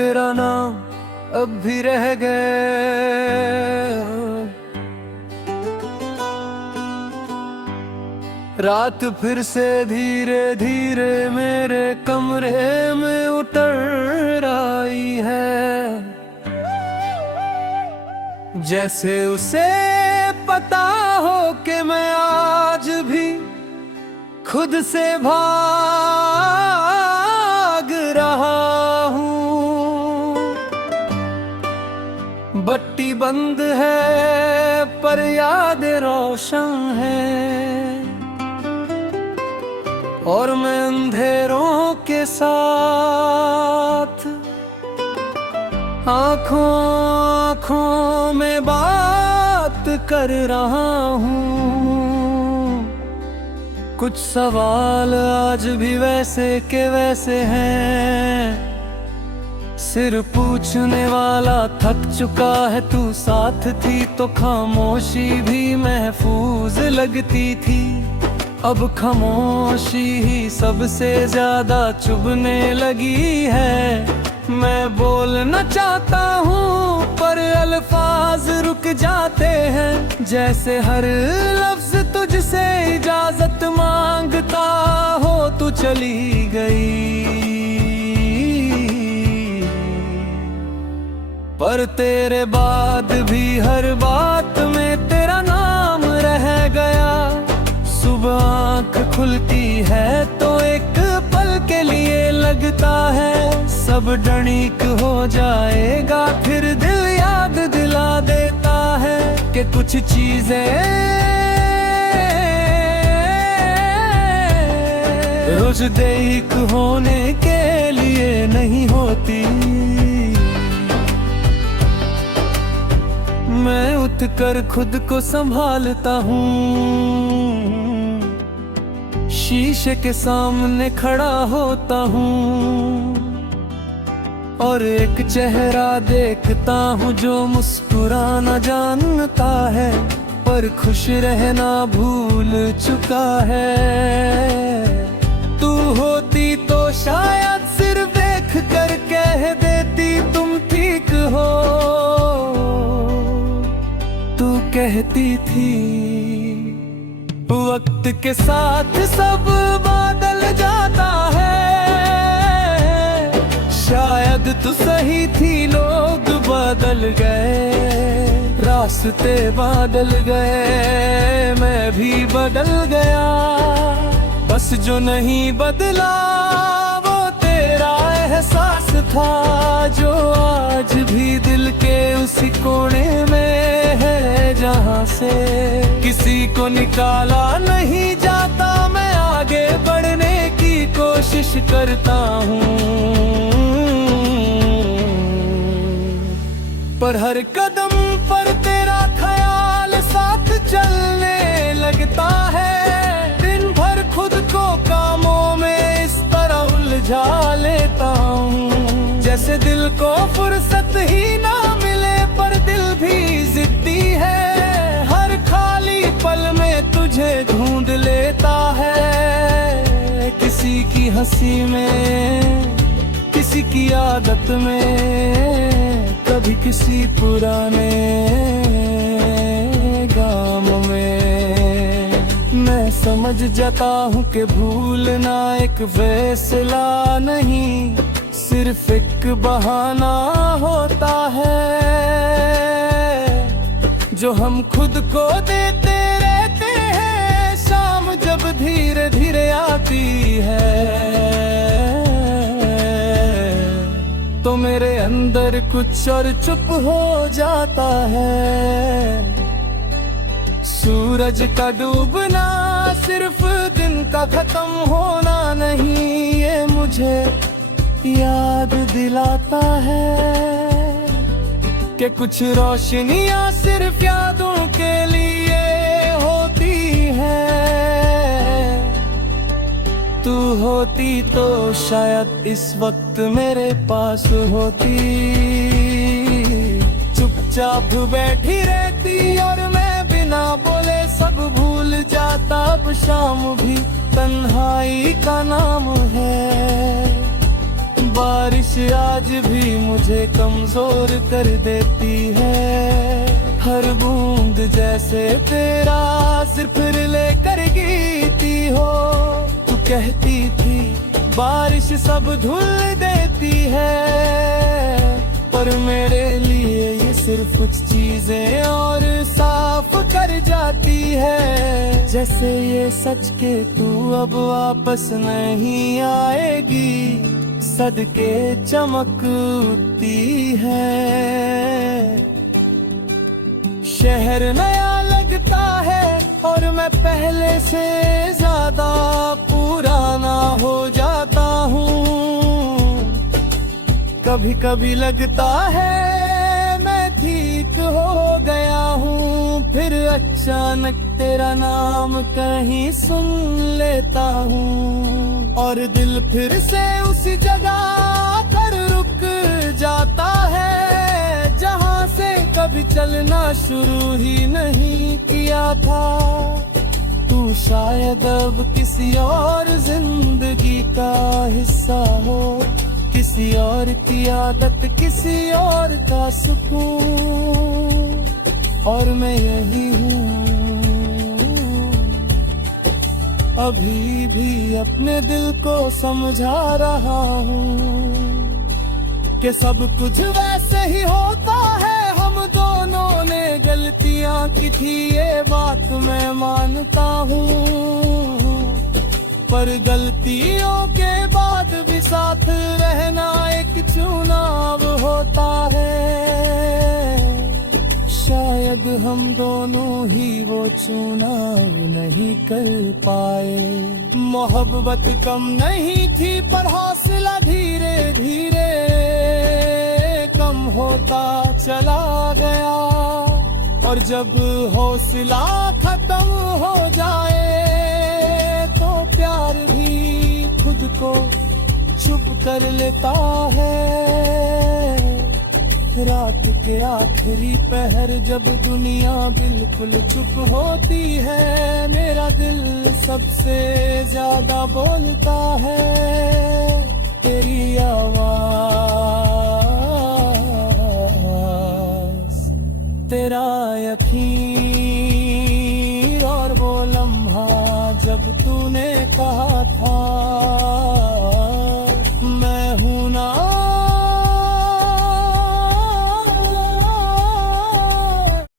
तेरा नाम अब भी रह गए। रात फिर से धीरे धीरे मेरे कमरे में उतर आई है, जैसे उसे पता हो कि मैं आज भी खुद से भाग रहा हूँ। बत्ती बंद है पर यादें रोशन है, और मैं अंधेरों के साथ आँखों में बात कर रहा हूँ। कुछ सवाल आज भी वैसे के वैसे हैं, सिर पूछने वाला थक चुका है। तू साथ थी तो खामोशी भी महफूज लगती थी, अब खामोशी ही सबसे ज्यादा चुभने लगी है। मैं बोलना चाहता हूँ पर अल्फाज रुक जाते हैं, जैसे हर लफ्ज तुझसे इजाजत मांगता हो। तू चली गई पर तेरे बाद भी हर बात में तेरा नाम रह गया। सुबह आँख खुलती है तो एक पल के लिए लगता है सब डणीक हो जाएगा, फिर दिल याद दिला देता है कि कुछ चीजें रोज देख होने के लिए नहीं होती। मैं उठकर खुद को संभालता हूँ, शीशे के सामने खड़ा होता हूँ और एक चेहरा देखता हूँ जो मुस्कुराना जानता है पर खुश रहना भूल चुका है। तू होती तो शायद सिर्फ देख कर कह देती तुम ठीक हो। तू कहती थी वक्त के साथ सब बदल जाता है, शायद तू सही थी लोग बदल गए, रास्ते बदल गए, मैं भी बदल गया। बस जो नहीं बदला वो तेरा एहसास था, जो आज भी दिल के उसी कोने में है जहाँ से किसी को निकाला नहीं जाता। मैं आगे बढ़ने की कोशिश करता हूँ पर हर कदम पर तेरा ख्याल साथ चलने लगता है। दिन भर खुद को कामों में इस तरह उलझा लेता हूँ जैसे दिल को फुर्सत ही ना मिले, पर दिल भी जिद्दी है। हर खाली पल में तुझे ढूंढ लेता है, किसी की हंसी में, किसी की आदत में, कभी किसी पुराने गाम में। मैं समझ जाता हूँ कि भूलना एक फैसला नहीं, सिर्फ एक बहाना होता है जो हम खुद को देते रहते हैं। शाम जब धीरे धीरे आती है तो मेरे अंदर कुछ और चुप हो जाता है। सूरज का डूबना सिर्फ दिन का खत्म होना नहीं, ये मुझे याद दिलाता है कि कुछ रोशनियां सिर्फ यादों के लिए होती हैं। तू होती तो शायद इस वक्त मेरे पास होती, चुपचाप बैठी रहती और मैं बिना बोले सब भूल जाता। अब शाम भी तन्हाई का नाम है, बारिश आज भी मुझे कमजोर कर देती है। हर बूंद जैसे तेरा सिर्फ लेकर गीती हो। तू कहती थी बारिश सब धुल देती है, पर मेरे लिए ये सिर्फ कुछ चीजें और साफ कर जाती है। जैसे ये सच के तू अब वापस नहीं आएगी, सदके चमक उठती है। शहर नया लगता है और मैं पहले से ज्यादा पुराना हो जाता हूँ। कभी कभी लगता है मैं ठीक हो गया हूँ, फिर अचानक तेरा नाम कहीं सुन लेता हूँ और दिल फिर से उसी जगह पर रुक जाता है जहाँ से कभी चलना शुरू ही नहीं किया था। तू शायद अब किसी और जिंदगी का हिस्सा हो, किसी और की आदत, किसी और का सुकून, और मैं यही हूँ अभी भी अपने दिल को समझा रहा हूँ कि सब कुछ वैसे ही होता है। हम दोनों ने गलतियाँ की थी, ये बात मैं मानता हूँ, पर गलतियों के बाद भी साथ रहना एक चुनाव होता है। शायद हम दोनों ही वो चुनाव नहीं कर पाए। मोहब्बत कम नहीं थी पर हौसला धीरे धीरे कम होता चला गया, और जब हौसला खत्म हो जाए तो प्यार भी खुद को चुप कर लेता है। रात के आखिरी पहर जब दुनिया बिल्कुल चुप होती है, मेरा दिल सबसे ज्यादा बोलता है। तेरी आवाज़, तेरा यकीन और वो लम्हा जब तूने कहा था